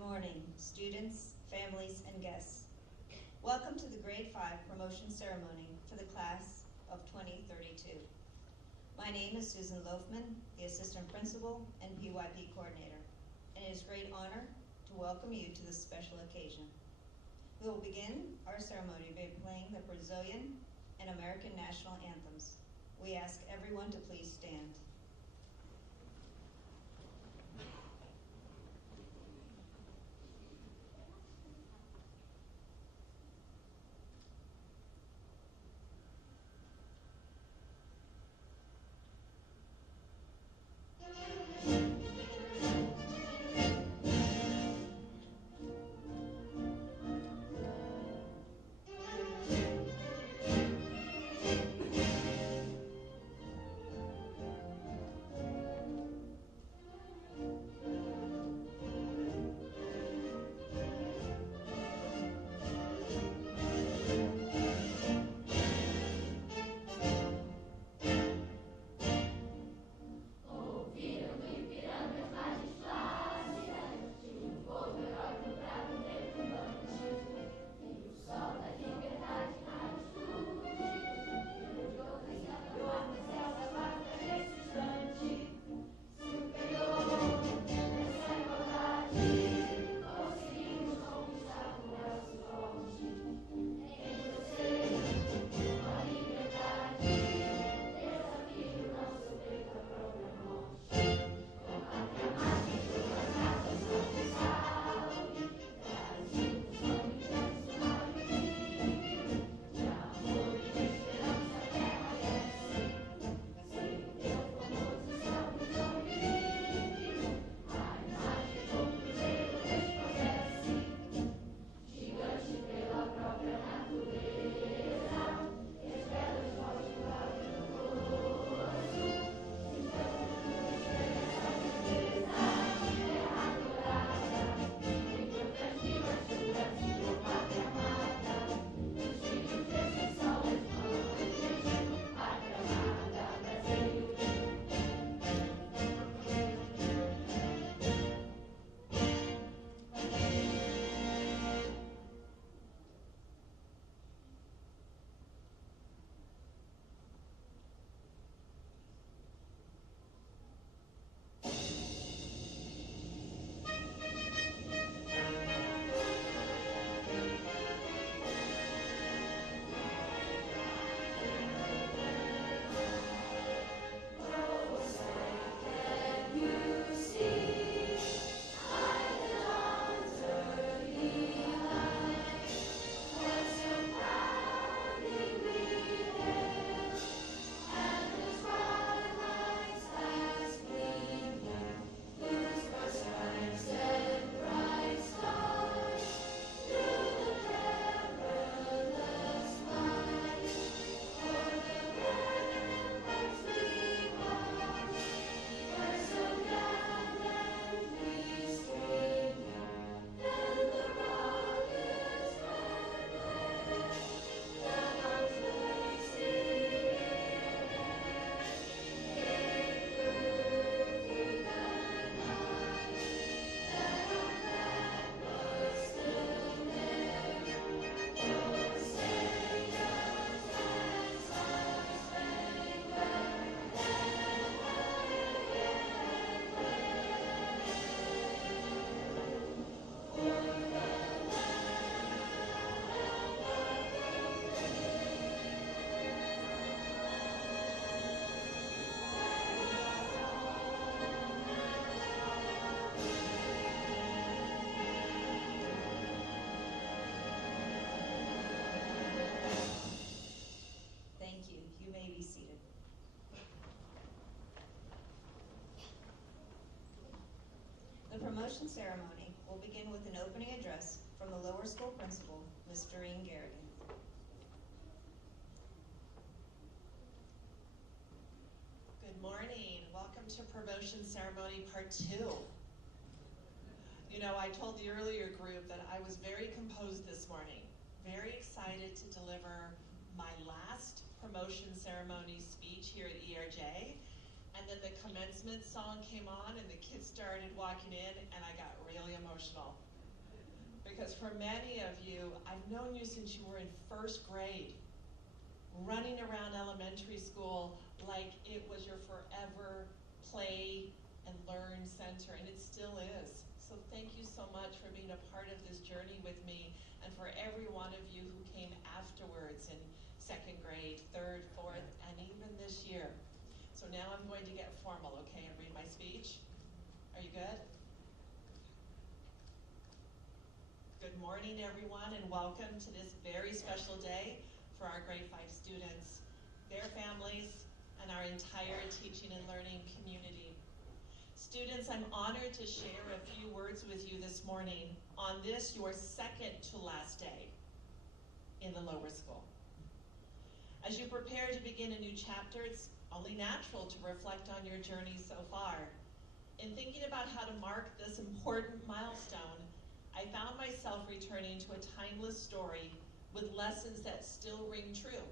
morning, students, families, and guests. Welcome to the Grade 5 promotion ceremony for the class of 2032. My name is Susan Loafman, the Assistant Principal and PYP Coordinator, and it is a great honor to welcome you to this special occasion. We will begin our ceremony by playing the Brazilian and American national anthems. We ask everyone to please stand. Thank you. You may be seated. The promotion ceremony will begin with an opening address from the lower school principal, Ms. Doreen Garrigan. Good morning. Welcome to promotion ceremony part 2. You know, I told the earlier group that I was very composed this morning, very excited to deliver my last promotion ceremony speech here at ERJ. And then the commencement song came on and the kids started walking in and I got really emotional. because for many of you, I've known you since you were in first grade, running around elementary school like it was your forever play and learn center, and it still is. So thank you so much for being a part of this journey with me, and for every one of you who came afterwards in second grade, third, fourth, and even this year. So now I'm going to get formal, okay, and read my speech. Are you good? Good morning, everyone, and welcome to this very special day for our grade 5 students, their families, and our entire teaching and learning community. Students, I'm honored to share a few words with you this morning on this, your second to last day in the lower school. As you prepare to begin a new chapter, it's only natural to reflect on your journey so far. In thinking about how to mark this important milestone, I found myself returning to a timeless story with lessons that still ring true.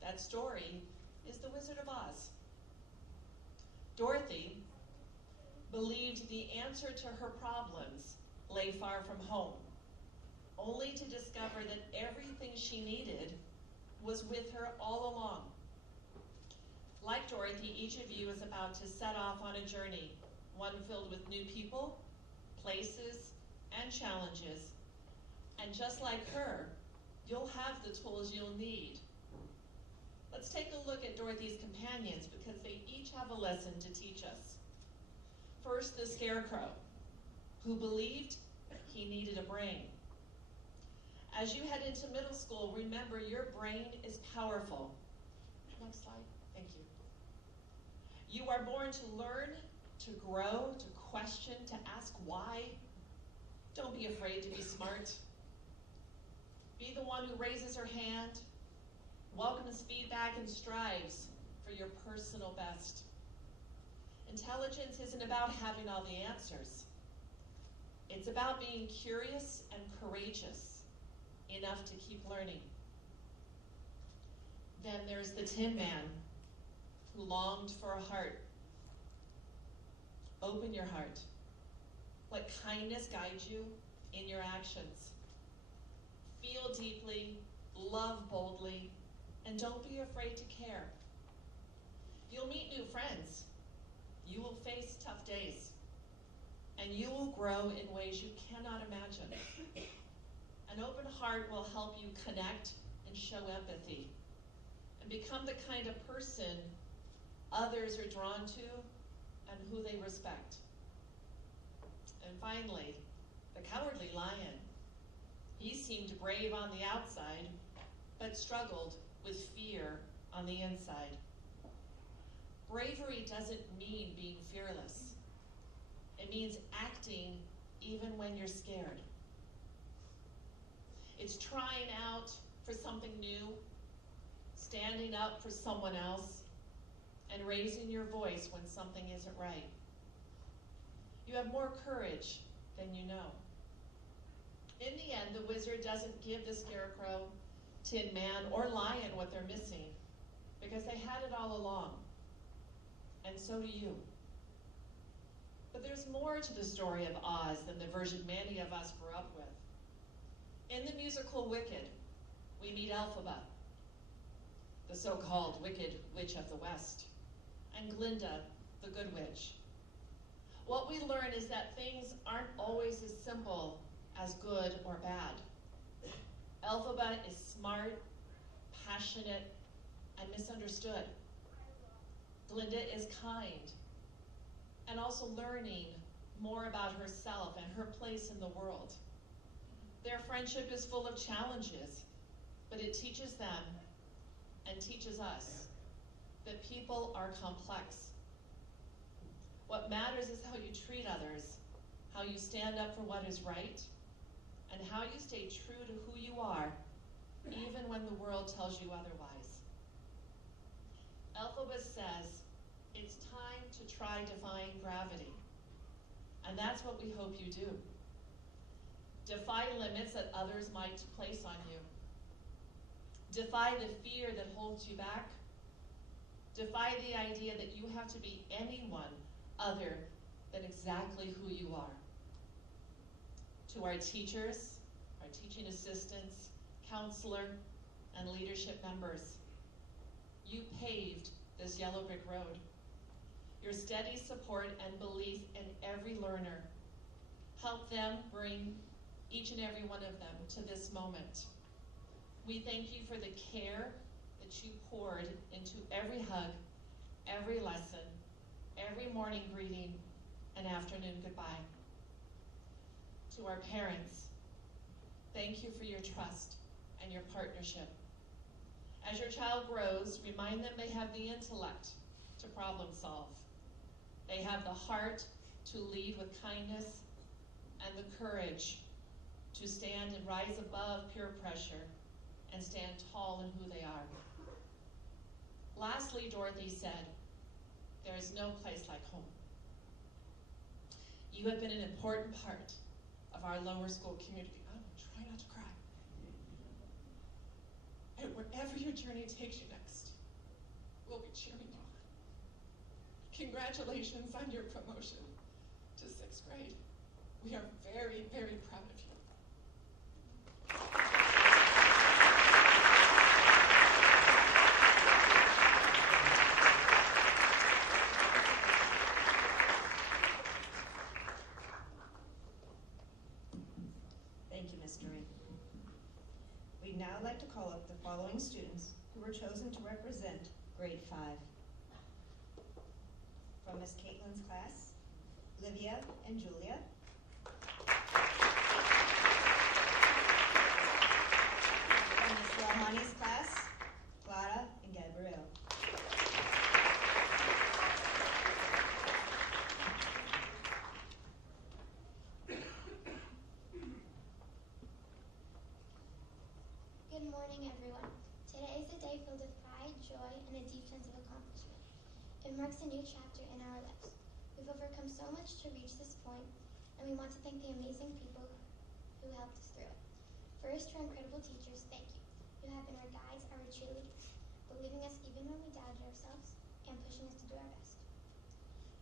That story is The Wizard of Oz. Dorothy believed the answer to her problems lay far from home, only to discover that everything she needed was with her all along. Like Dorothy, each of you is about to set off on a journey, one filled with new people, places, and challenges. And just like her, you'll have the tools you'll need. Let's take a look at Dorothy's companions because they each have a lesson to teach us. First, the Scarecrow, who believed he needed a brain. As you head into middle school, remember your brain is powerful. Next slide, thank you. You are born to learn, to grow, to question, to ask why. Don't be afraid to be smart. Be the one who raises her hand, welcomes feedback, and strives for your personal best. Intelligence isn't about having all the answers. It's about being curious and courageous enough to keep learning. Then there's the Tin Man, who longed for a heart. Open your heart. Let kindness guide you in your actions. Feel deeply, love boldly, and don't be afraid to care. You'll meet new friends. You will face tough days. And you will grow in ways you cannot imagine. An open heart will help you connect and show empathy and become the kind of person others are drawn to and who they respect. And finally, the Cowardly Lion. He seemed brave on the outside, but struggled with fear on the inside. Bravery doesn't mean being fearless. It means acting even when you're scared. It's trying out for something new, standing up for someone else, and raising your voice when something isn't right. You have more courage than you know. In the end, the wizard doesn't give the Scarecrow, Tin Man, or Lion what they're missing, because they had it all along. And so do you. But there's more to the story of Oz than the version many of us grew up with. In the musical Wicked, we meet Elphaba, the so-called Wicked Witch of the West, and Glinda, the Good Witch. What we learn is that things aren't always as simple as good or bad. Elphaba is smart, passionate, and misunderstood. Glinda is kind, and also learning more about herself and her place in the world. Their friendship is full of challenges, but it teaches them and teaches us that people are complex. What matters is how you treat others, how you stand up for what is right, and how you stay true to who you are, even when the world tells you otherwise. Elphaba says, it's time to try defying gravity. And that's what we hope you do. Defy limits that others might place on you. Defy the fear that holds you back. Defy the idea that you have to be anyone other than exactly who you are. To our teachers our teaching assistants, counselor, and leadership members. You paved this yellow brick road. Your steady support and belief in every learner helped them bring each and every one of them to this moment. We thank you for the care that you poured into every hug, every lesson, every morning greeting, and afternoon goodbye. To our parents, thank you for your trust and your partnership. As your child grows, remind them they have the intellect to problem solve. They have the heart to lead with kindness and the courage to stand and rise above peer pressure and stand tall in who they are. Lastly, Dorothy said, there is no place like home. You have been an important part of our lower school community. I'm going to try not to cry. And wherever your journey takes you next, we'll be cheering you on. Congratulations on your promotion to 6th grade. We are very, very proud of you. Thank you, Ms. Dury. We'd now like to call up the following students who were chosen to represent grade 5. From Ms. Caitlin's class, Livia and Julia. From Ms. Rahani's class, Clara and Gabrielle. Good morning, everyone. Today is a day filled with pride, joy, and a deep sense of accomplishment. It marks a new chapter in our lives. We've overcome so much to reach this point, and we want to thank the amazing people who helped us through it. First, to our incredible teachers, thank you. You have been our guides, our cheerleaders, believing us even when we doubted ourselves, and pushing us to do our best.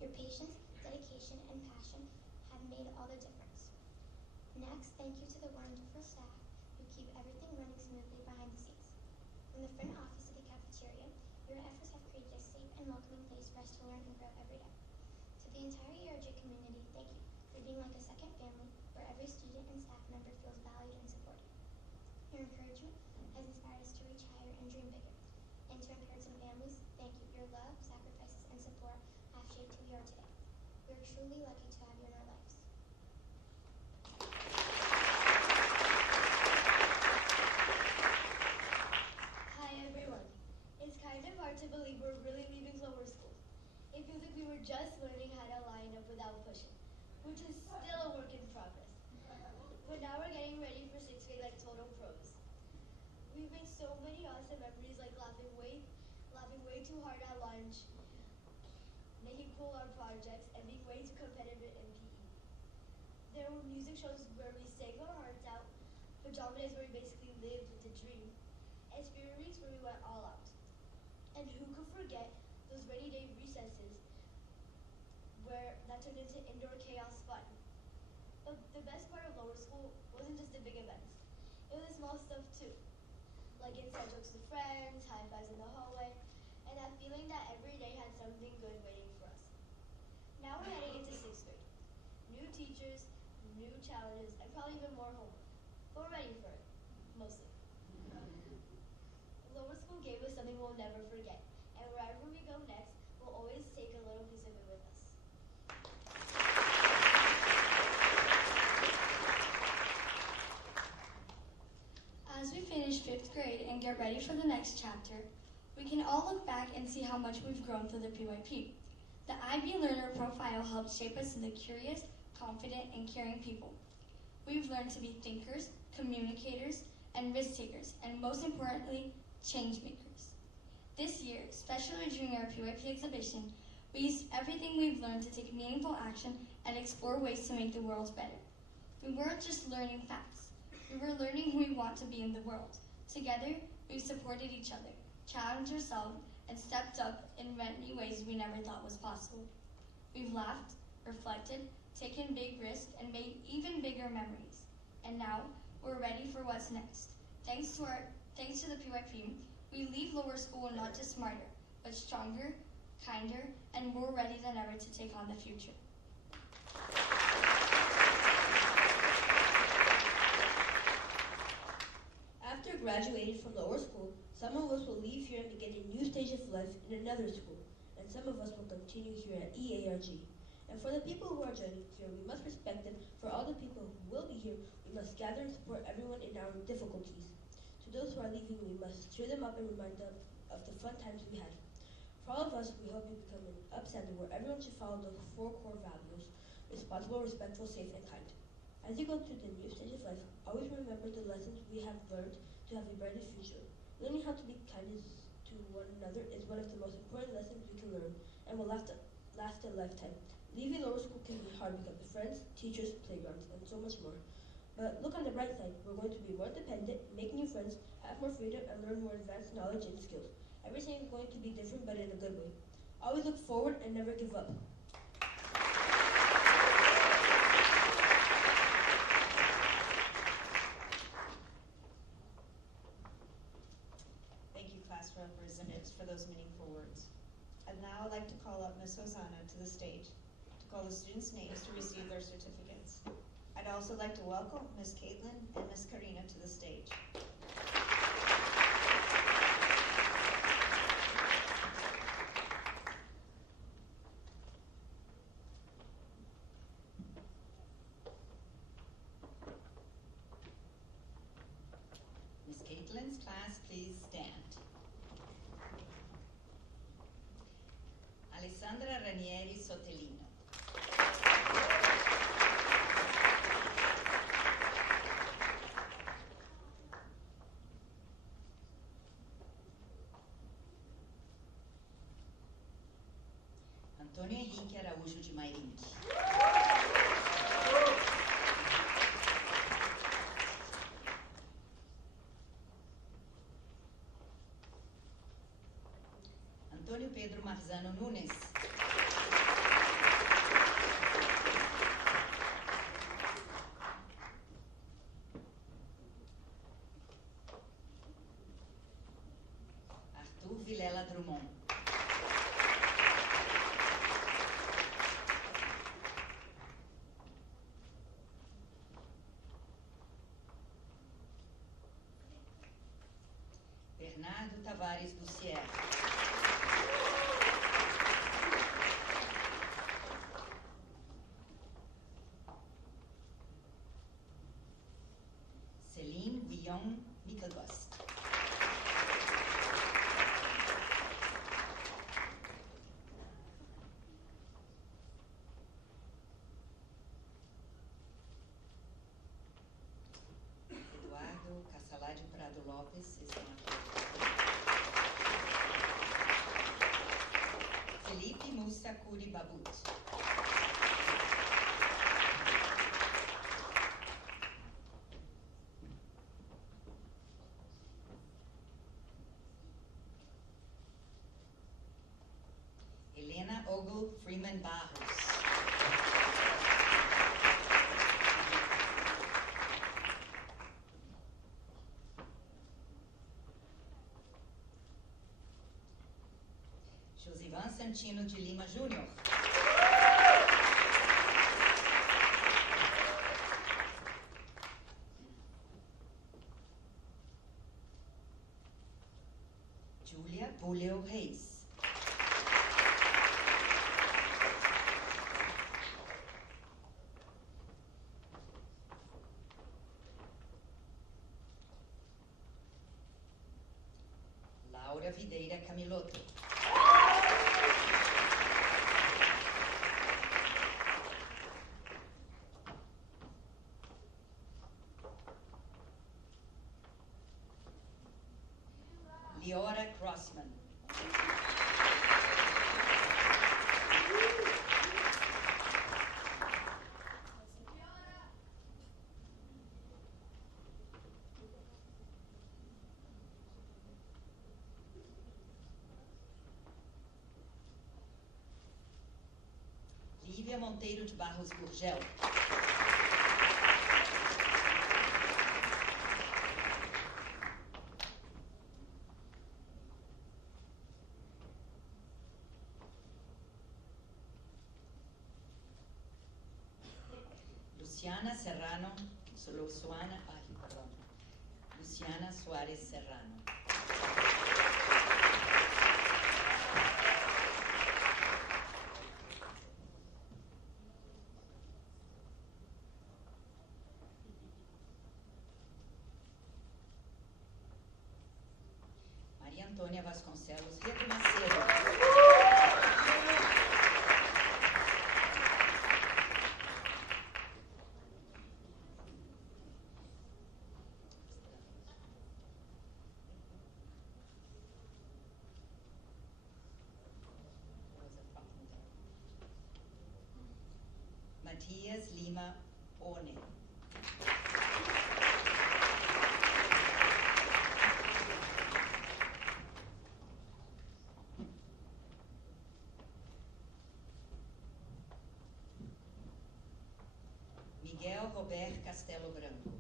Your patience, dedication, and passion have made all the difference. Next, thank you to the wonderful staff who keep everything running smoothly behind the scenes. From the front office to the cafeteria, your efforts have created a safe and welcoming place for us to learn and grow every day. To the entire ERJ community, thank you for being like a second family where every student and staff member feels valued and supported. Your encouragement has inspired us to reach higher and dream bigger. And to our parents and families, thank you. Your love, sacrifices, and support have shaped who we are today. We are truly lucky to have you in our lives. Hi everyone. It's kind of hard to believe we're really leaving lower school. It feels like we were just learning how to line up without pushing, which is still a work in progress. But now we're getting ready for 6th grade like total pros. We've made so many awesome memories like laughing way too hard at lunch, making cool art projects, and being way too competitive in PE. There were music shows where we sang our hearts out, pajama days where we basically lived the dream, and spirit weeks where we went all out. And who could forget those rainy day recesses where that turned into indoor chaos fun. But the best part of lower school wasn't just the big events. It was the small stuff too. Like inside jokes with friends, high fives in the hallway, and that feeling that every day had something good waiting for us. Now we're heading into 6th grade. New teachers, new challenges, and probably even more homework. But we're ready for it, mostly. Lower school gave us something we'll never forget, and wherever we go next, we'll always take a little piece of it with us. As we finish 5th grade and get ready for the next chapter, we can all look back and see how much we've grown through the PYP. The IB Learner Profile helped shape us into curious, confident, and caring people. We've learned to be thinkers, communicators, and risk takers, and most importantly, change makers. This year, especially during our PYP exhibition, we used everything we've learned to take meaningful action and explore ways to make the world better. We weren't just learning facts. We were learning who we want to be in the world. Together, we've supported each other, challenged ourselves, and stepped up in many ways we never thought was possible. We've laughed, reflected, taken big risks, and made even bigger memories. And now, we're ready for what's next. Thanks to the PYP, we leave lower school not just smarter, but stronger, kinder, and more ready than ever to take on the future. After graduating from lower school, some of us will leave here and begin a new stage of life in another school, and some of us will continue here at EARG. And for the people who are joining here, we must respect them. For all the people who will be here, we must gather and support everyone in our difficulties. To those who are leaving, we must cheer them up and remind them of the fun times we had. For all of us, we hope you become an upstander where everyone should follow those 4 core values: responsible, respectful, safe, and kind. As you go through the new stage of life, always remember the lessons we have learned to have a brighter future. Learning how to be kind to one another is one of the most important lessons we can learn and will last a lifetime. Leaving lower school can be hard because of friends, teachers, playgrounds, and so much more. But look on the bright side. We're going to be more independent, make new friends, have more freedom, and learn more advanced knowledge and skills. Everything is going to be different, but in a good way. Always look forward and never give up. Thank you, class representatives, for those meaningful words. And now I'd like to call up Ms. Hosanna to the stage to call the students' names to receive their certificates. I'd also like to welcome Ms. Caitlin and Ms. Karina to the stage. Ms. Caitlin's class, please stand. Alessandra Ranieri Sotellino. Antônio Henrique Araújo de Mairinque. Antônio Pedro Marzano Nunes. Arthur Vilela Drummond. Bernardo Tavares Bussier. Celine Guillaume Michelgost. Eduardo Cassalá de Prado Lopes está aqui. Felipe Mussa Curi Babut. Helena Ogle Freeman Barros. Josivan Santino de Lima Júnior. Julia Buleo Reis. Laura Videira Camilotto. Leora Crossman. Lívia Monteiro de Barros Gurgel. Luciana Suárez Serrano. Maria Antônia Vasconcelos Rego Macedo. Matias Lima One. Miguel Robert Castelo Branco.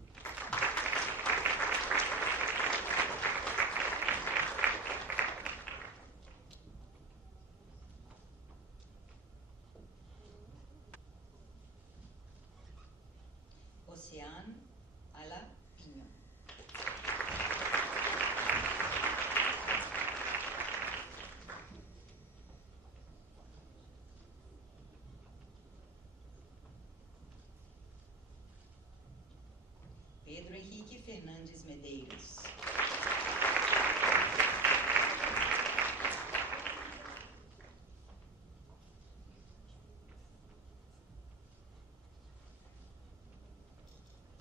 Ocean Ala Pinho. Pedro Henrique Fernandes Medeiros.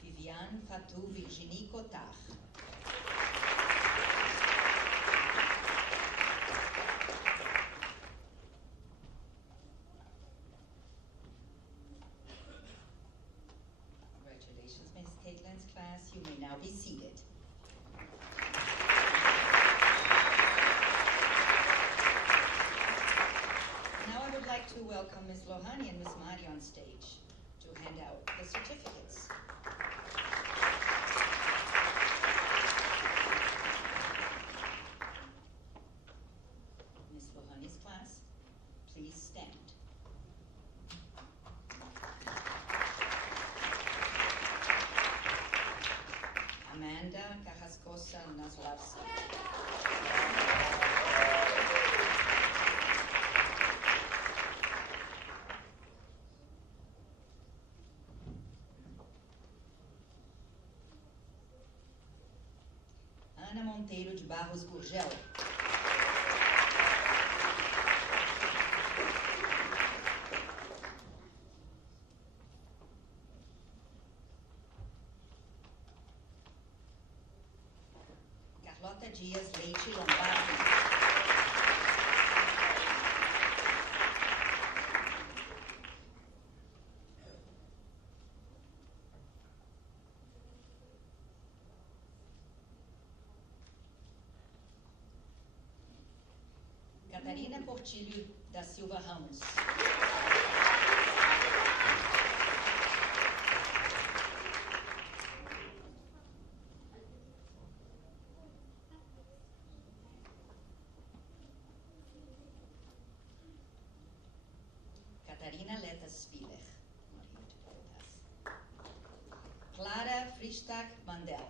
Viviane Fatou Virginie Cotard. Congratulations, Ms. Caitlin's class. You may now be seated. Now I would like to welcome Ms. Lohani and Ms. Mari on stage to hand out the certificates. Ms. Lohani's class, please stand. Amanda Carrascosa Nazlowski. Ana Monteiro de Barros Gurgel. Carlota Dias Leite Lombardi. Catarina Portilho da Silva Ramos. Catarina Leta Spiller. Clara Fristag Mandel.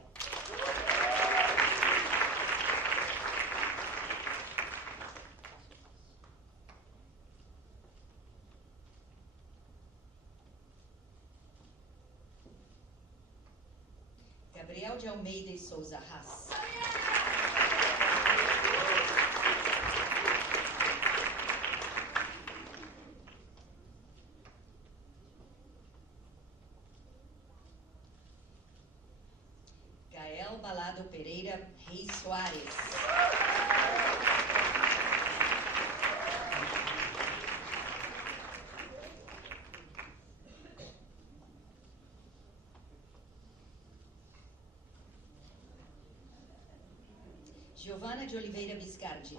Gabriel de Almeida e Souza Haas. Gael Balado Pereira Reis Soares. Giovana de Oliveira Biscardi.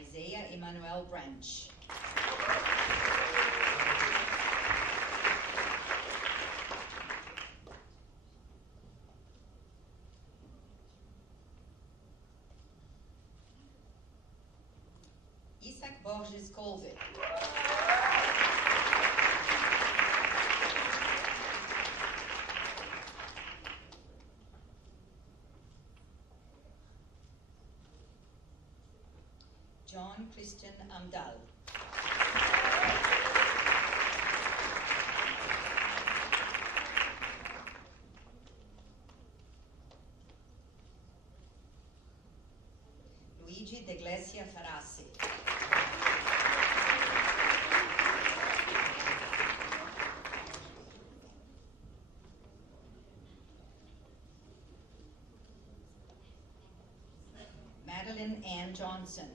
Isaiah Emmanuel Branch. Borges Colvin. John Christian Amdal. Luigi De Glesia Farassi. Madeline Ann Johnson.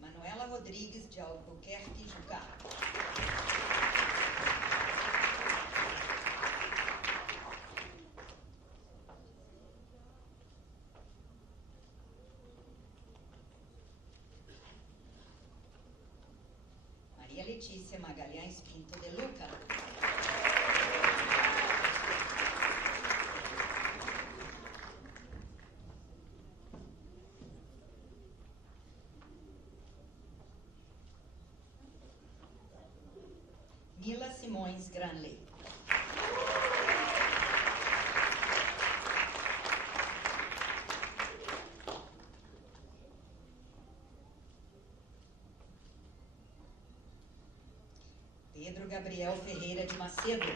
Manuela Rodrigues de Albuquerque Jucá. Maria Letícia Magalhães Pinto de Luca. Mila Simões Granley. Pedro Gabriel Ferreira de Macedo.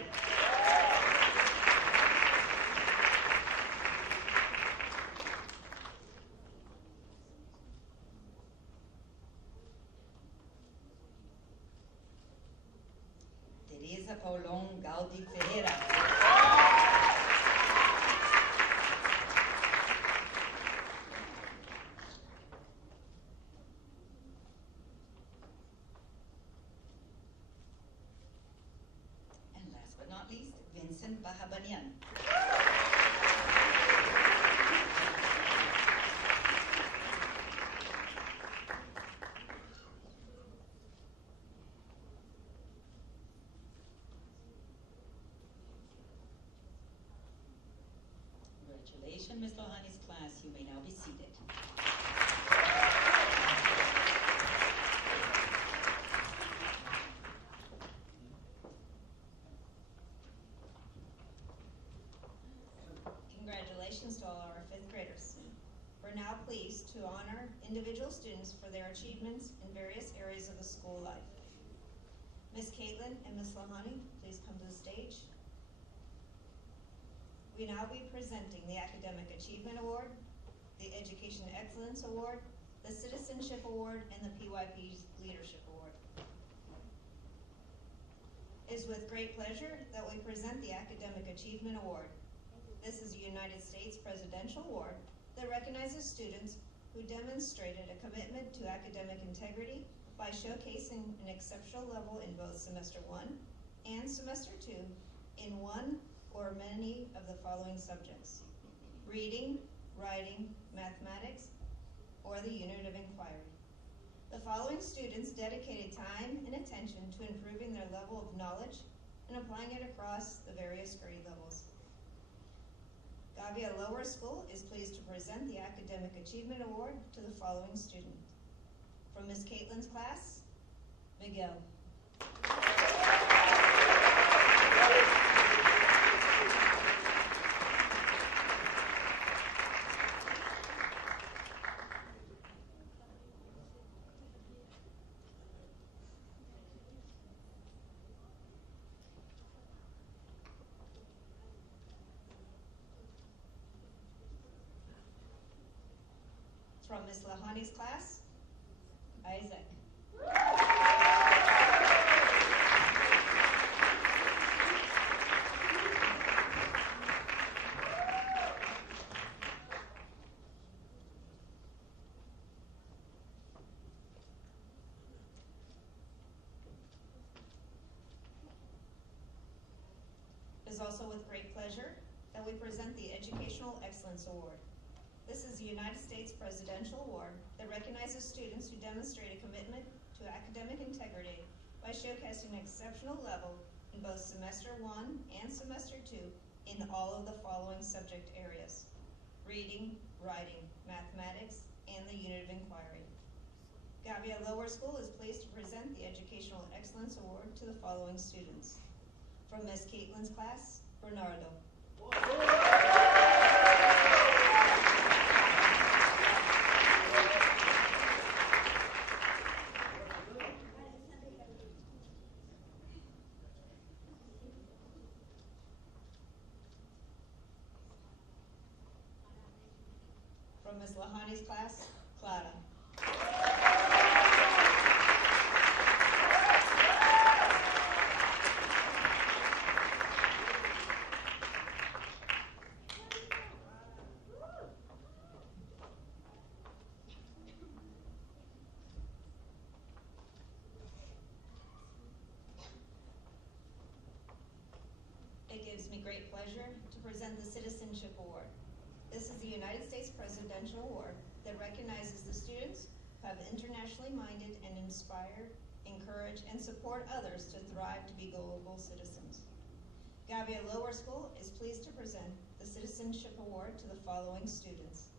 Teresa Paulon Galdi Ferreira. And last but not least, Vincent Bahabanian. Congratulations, Ms. Lohani's class. You may now be seated. Congratulations to all our fifth graders. We're now pleased to honor individual students for their achievements in various areas of the school life. Ms. Caitlin and Ms. Lohani, please come to the stage. We now be presenting the Academic Achievement Award, the Education Excellence Award, the Citizenship Award, and the PYP's Leadership Award. It is with great pleasure that we present the Academic Achievement Award. This is a United States Presidential Award that recognizes students who demonstrated a commitment to academic integrity by showcasing an exceptional level in both Semester 1 and Semester 2 in one or many of the following subjects: reading, writing, mathematics, or the unit of inquiry. The following students dedicated time and attention to improving their level of knowledge and applying it across the various grade levels. Gavia Lower School is pleased to present the Academic Achievement Award to the following student. From Ms. Caitlin's class, Miguel. From Ms. Lahani's class, Isaac. It is also with great pleasure that we present the Educational Excellence Award. This is the United States Presidential Award that recognizes students who demonstrate a commitment to academic integrity by showcasing an exceptional level in both Semester 1 and Semester 2 in all of the following subject areas: reading, writing, mathematics, and the unit of inquiry. Gavia Lower School is pleased to present the Educational Excellence Award to the following students. From Ms. Caitlin's class, Bernardo. From Ms. Lahani's class, Clara. It gives me great pleasure to present the Citizenship Award. This is the United States Presidential Award that recognizes the students who have internationally minded and inspire, encourage, and support others to thrive to be global citizens. Gavia Lower School is pleased to present the Citizenship Award to the following students.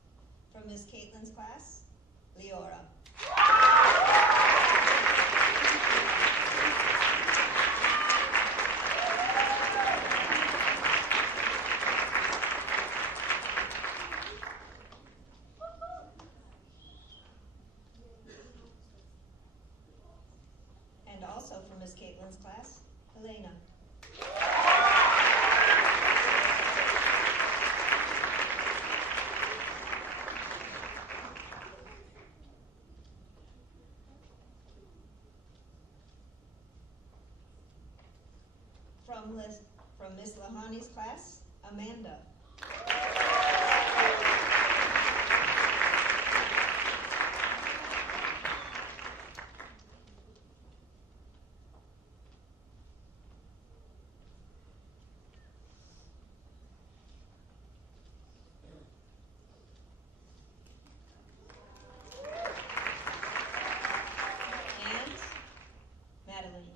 From Ms. Caitlin's class, Leora. And also from Ms. Caitlin's class, Helena. From Ms. Lahani's class, Amanda. And Madeline.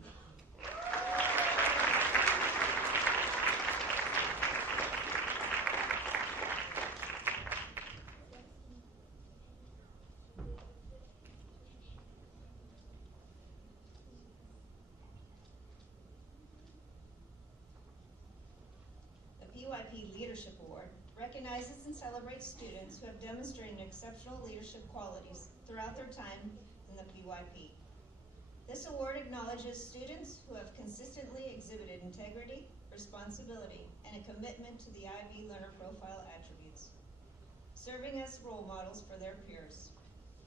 The PYP Leadership Award recognizes and celebrates students who have demonstrated exceptional leadership qualities throughout their time in the PYP. This award acknowledges students who have consistently exhibited integrity, responsibility, and a commitment to the IB learner profile attributes, serving as role models for their peers.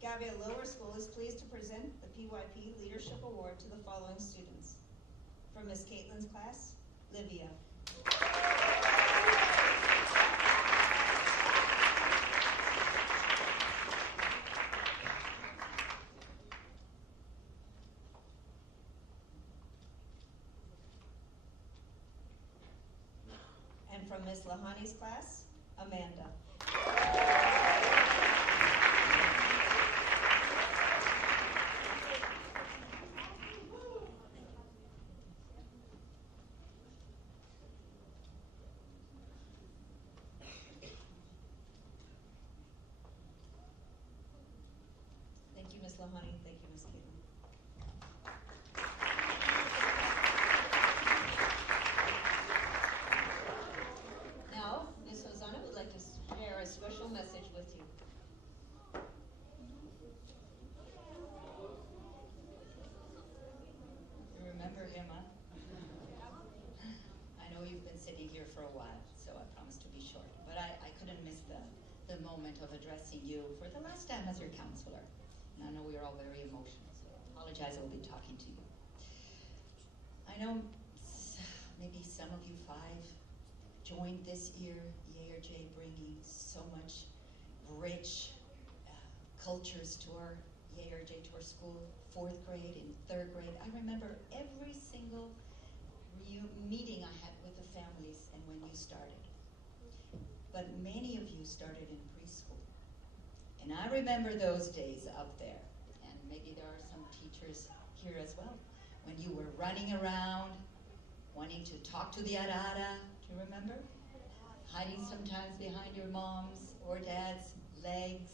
Gavia Lower School is pleased to present the PYP Leadership Award to the following students. From Ms. Caitlin's class, Livia. And from Ms. Lahani's class, Amanda. Thank you, Ms. Lahani. Thank you, Ms. Caitlin. Now, Ms. Hosanna would like to share a special message with you. You remember him, huh? I know you've been sitting here for a while, so I promise to be short. But I couldn't miss the moment of addressing you for the last time as your counselor. And I know we are all very emotional, so I apologize I will be talking to you. I know maybe some of you 5 joined this year, EARJ bringing so much rich cultures to our EARJ, to our school, 4th grade and 3rd grade. I remember every single meeting I had with the families and when you started. But many of you started in preschool. And I remember those days up there. And maybe there are some teachers here as well, when you were running around, wanting to talk to the arara, do you remember? Hiding sometimes behind your mom's or dad's legs,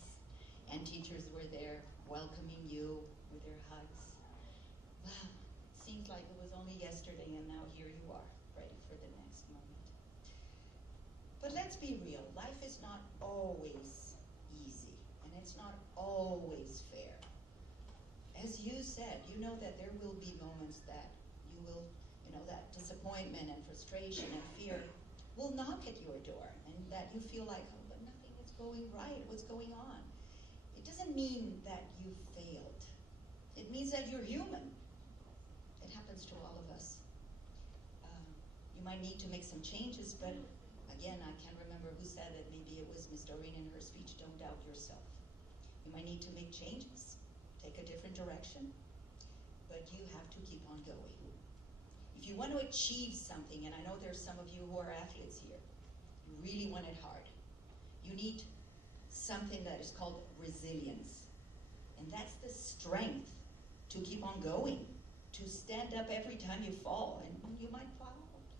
and teachers were there welcoming you with their hugs. Wow, it seems like it was only yesterday, and now here you are, ready for the next moment. But let's be real, life is not always easy, and it's not always fair. As you said, you know that there will be moments that you will, that disappointment and frustration and fear will knock at your door, and that you feel like, oh, but nothing is going right, what's going on? It doesn't mean that you failed. It means that you're human. It happens to all of us. You might need to make some changes, but again, I can't remember who said it. Maybe it was Ms. Doreen in her speech, don't doubt yourself. You might need to make changes, take a different direction, but you have to keep on going. If you want to achieve something, and I know there's some of you who are athletes here, you really want it hard. You need something that is called resilience. And that's the strength to keep on going, to stand up every time you fall. And you might fall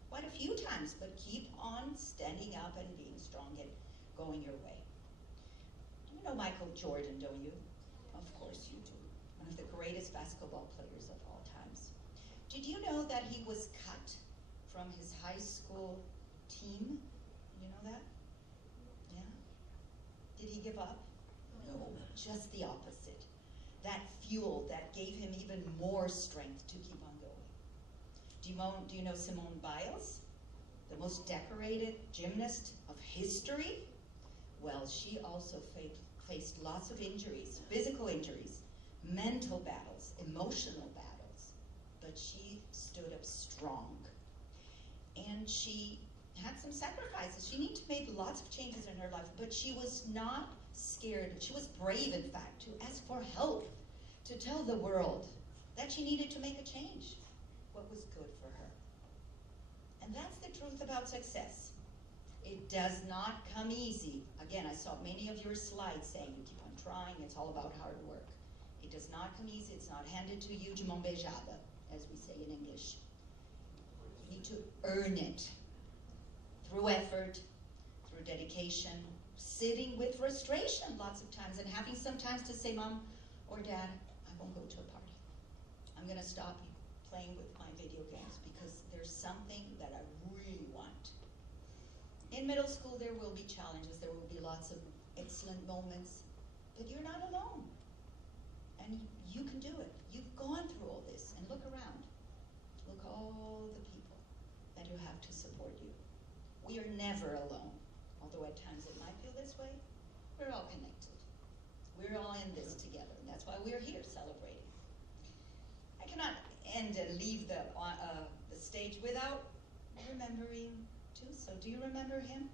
quite a few times, but keep on standing up and being strong and going your way. You know Michael Jordan, don't you? Of course you do. One of the greatest basketball players of all times. Did you know that he was cut from his high school team? You know that? Yeah? Did he give up? No, just the opposite. That fuel that gave him even more strength to keep on going. Do you know Simone Biles? The most decorated gymnast of history? Well, she also faced lots of injuries, physical injuries, mental battles, emotional battles. But she stood up strong. And she had some sacrifices. She needed to make lots of changes in her life, but she was not scared. She was brave, in fact, to ask for help, to tell the world that she needed to make a change, what was good for her. And that's the truth about success. It does not come easy. Again, I saw many of your slides saying you keep on trying, it's all about hard work. It does not come easy, it's not handed to you de mão beijada, as we say in English. You need to earn it through effort, through dedication, sitting with frustration lots of times, and having sometimes to say, Mom or Dad, I won't go to a party. I'm going to stop playing with my video games because there's something that I really want. In middle school, there will be challenges. There will be lots of excellent moments, but you're not alone. And you can do it. You've gone through all this, and look around. Look all the people that you have to support you. We are never alone, although at times it might feel this way. We're all connected. We're all in this together, and that's why we're here celebrating. I cannot end and leave the stage without remembering Tuso. Do you remember him?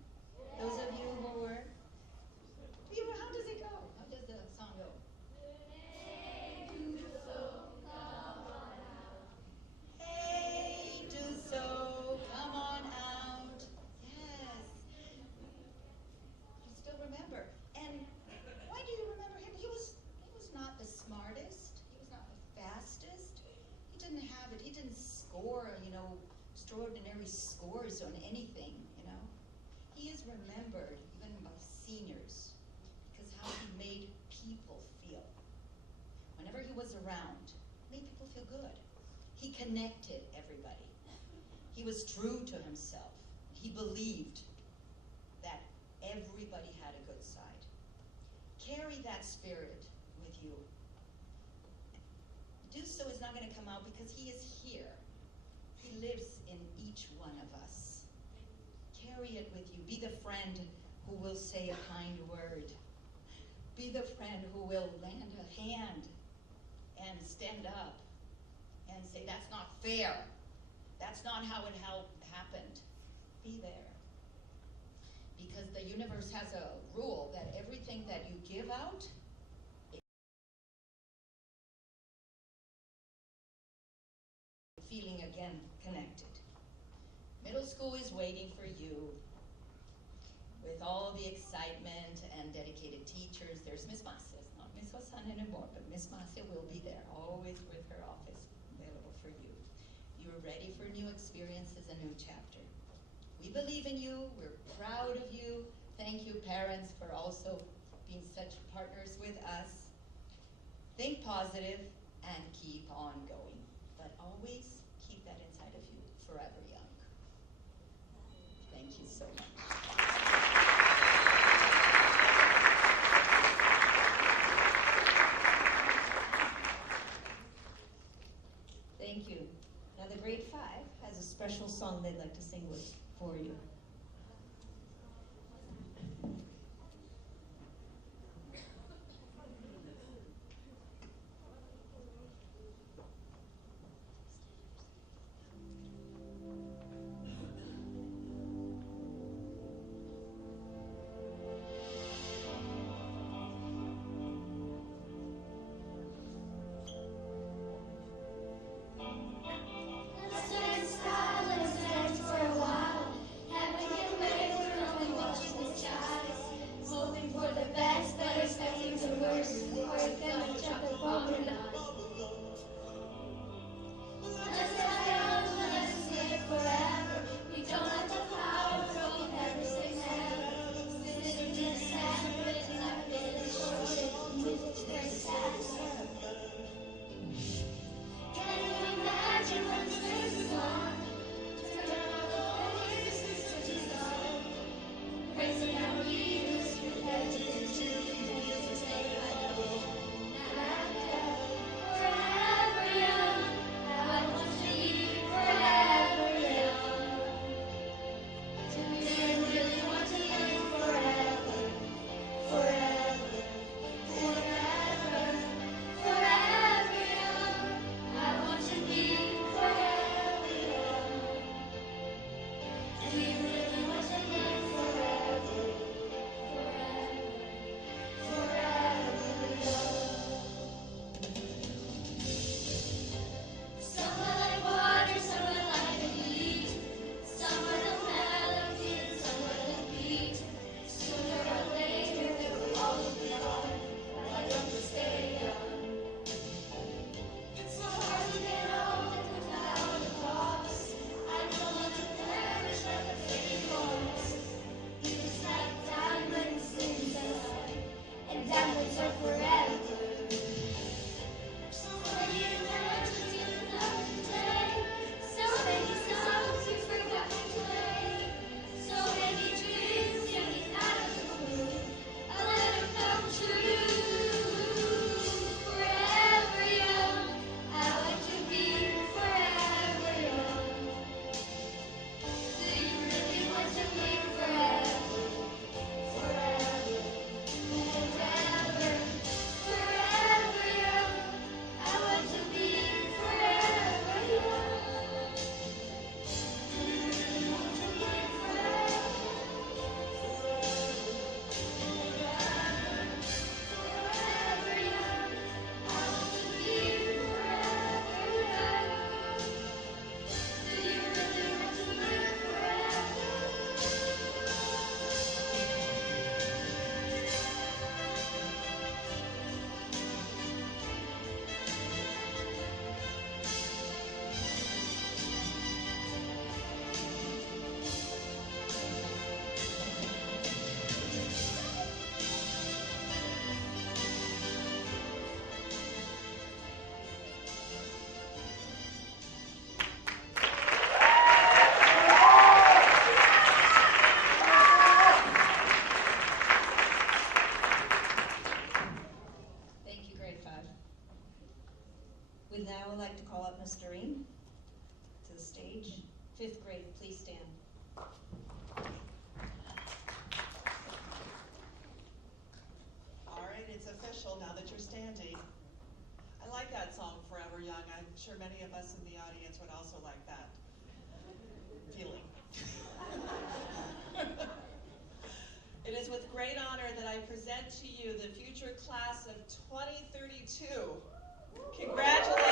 Those of you who were? How does it go? How does the song go? Hey, Tuso, come on out. Yes. You still remember. And why do you remember him? He was not the smartest. He was not the fastest. He didn't have it. He didn't score, extraordinary scores on anything, He is remembered even by seniors because how he made people feel. Whenever he was around, made people feel good. He connected everybody. He was true to himself. He believed that everybody had a good side. Carry that spirit with you. Tuso is not going to come out because he is here. He lives in each one of us. Carry it with you. Be the friend who will say a kind word. Be the friend who will lend a hand and stand up and say, that's not fair. That's not how it happened. Be there. Because the universe has a rule that everything that you give out, feeling again connected. Middle school is waiting for you with all the excitement and dedicated teachers. There's Miss Macias, not Miss Rosales. son anymore, but Miss Marcia will be there, always with her office available for you. You're ready for new experiences, a new chapter. We believe in you. We're proud of you. Thank you, parents, for also being such partners with us. Think positive and keep on going, but always keep that inside of you, forever young. Thank you so much. Thank you. Now the grade 5 has a special song they'd like to sing with for you. Let's stand still, let's dance for a while. Heaven can wait, we're only watching the skies. Hoping for the best, but expecting the worst. Or it's gonna chuck a bomb in us. Let's stand still, let's live forever. We don't have the power, but we never say never. Sitting in the sand, written up in the short, music's very sad. Can you imagine when the race is on? Turn on the places to the sun. Raising our leaders, protecting the children, to say hello. Forever young, I want to be forever young. Do you really want to live forever? Forever, forever, forever young. I want to be forever young. Do you really want to live forever? Forever, forever young. Some are like water, some are like a heat. Some are the melody, and some are the beat. Sooner or later, they will all be gone. Why don't you stay young? It's so hard to get old and without a cause. I don't want to perish like a fading horse. It's like diamonds in the sun, and diamonds are forever. So many adventures you love today. So many songs you forgot to play. So many dreams hanging out of the blue. I'll let it come true. Forever young, I want to be forever young. Do you really want to live forever? Forever, forever, forever young. I want to be forever young. Do you really want to live forever? Forever young. I want to be forever young. Do you really want to live forever? Thank you, grade 5. We'd now like to call up Ms. Doreen to the stage. 5th grade, please stand. All right, it's official now that you're standing. I like that song, Forever Young. I'm sure many of us in the audience would also like that feeling. It is with great honor that I present to you the future class of 2032. Congratulations.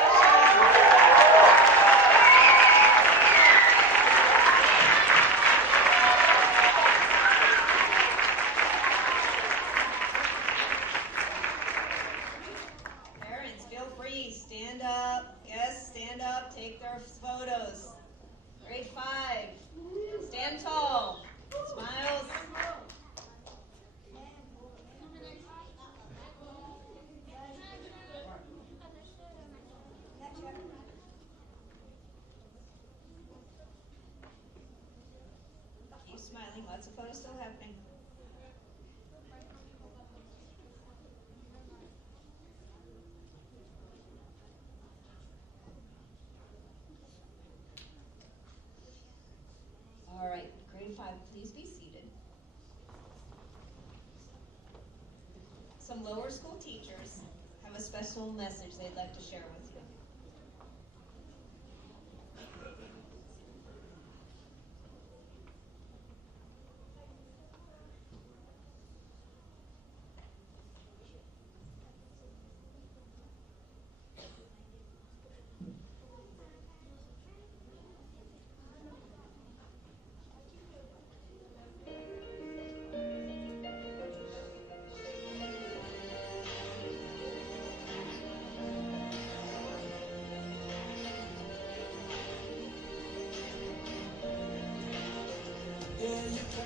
Show's still happening. All right, grade 5, please be seated. Some lower school teachers have a special message they'd like to share with you.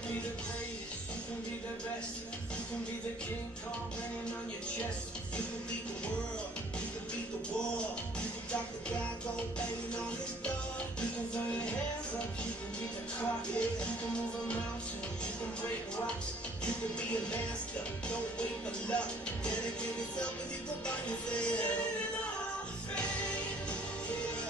Be the greatest, you can be the best, you can be the King Kong banging on your chest. You can beat the world, you can beat the war. You can stop the guy go banging on his door. You can throw your hands up, you can beat the clock. You can move a mountain, you can break rocks. You can be a master, don't wait for luck. Dedicate yourself and you can find yourself. In the Hall of Fame, yeah.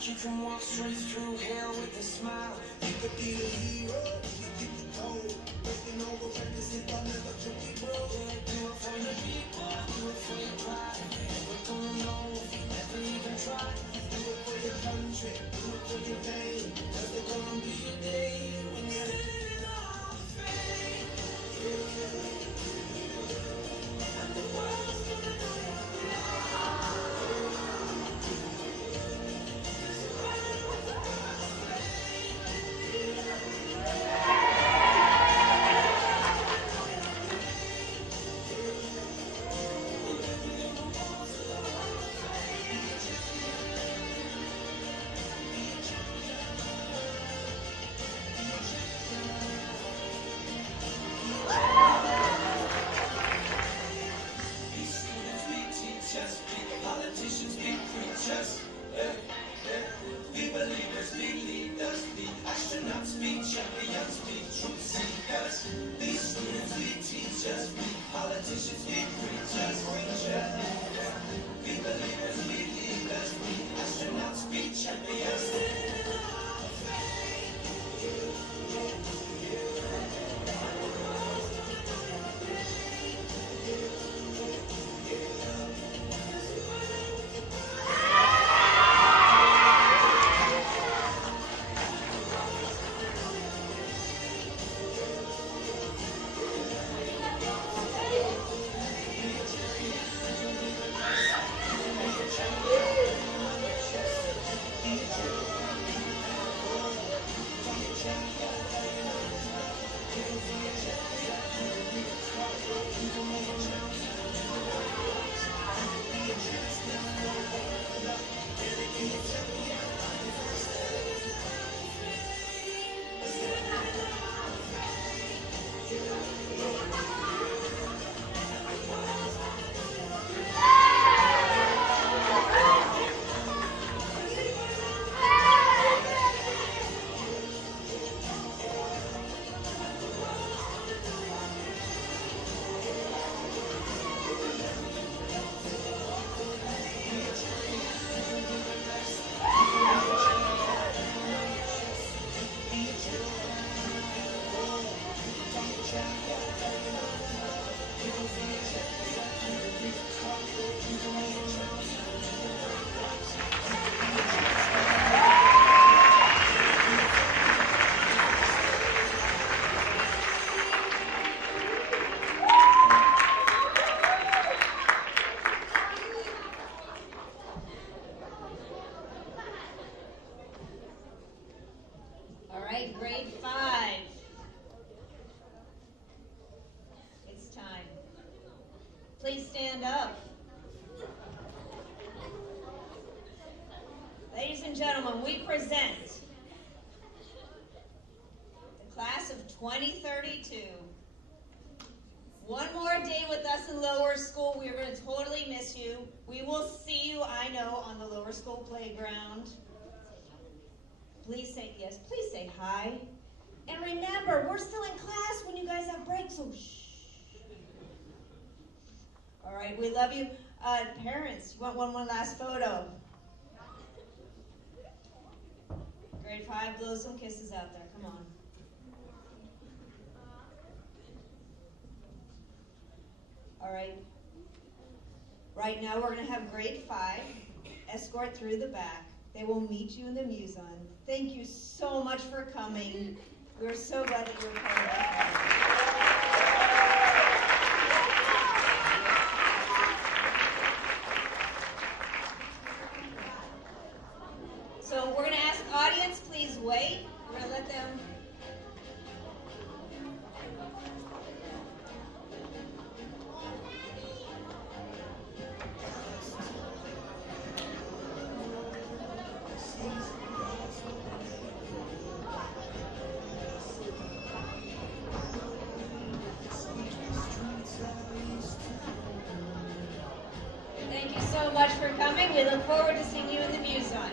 You can walk straight through hell with a smile. You could be the hero, you get the gold. Breaking over records if I never took you broke. Yeah, do it for your people, do it for your pride. Never gonna know if you never even try. Do it for your country, do it for your pain. Cause there's gonna be a day when you're in the Hall of Fame. Yeah. And the world's gonna know your name. Politicians be preachers, be believers, be leaders, be astronauts, be champions, be truth seekers. Be students, be teachers, be politicians, be preachers, be believers, be leaders, be astronauts, be champions. All right, grade 5. It's time. Please stand up. present the class of 2032. One more day with us in lower school. We're going to totally miss you. We will see you, I know, on the lower school playground. Please say yes. Please say hi. And remember, we're still in class when you guys have breaks, so shh. All right, we love you. Parents, you want one last photo? Grade 5, blow some kisses out there. Come on. All right. Right now we're going to have grade 5 escort through the back. They will meet you in the Muson. Thank you so much for coming. We're so glad that you're part of that. So we're going to ask audience, please wait. We're going to let them. Thank you so much for coming. We look forward to seeing you in the Muson.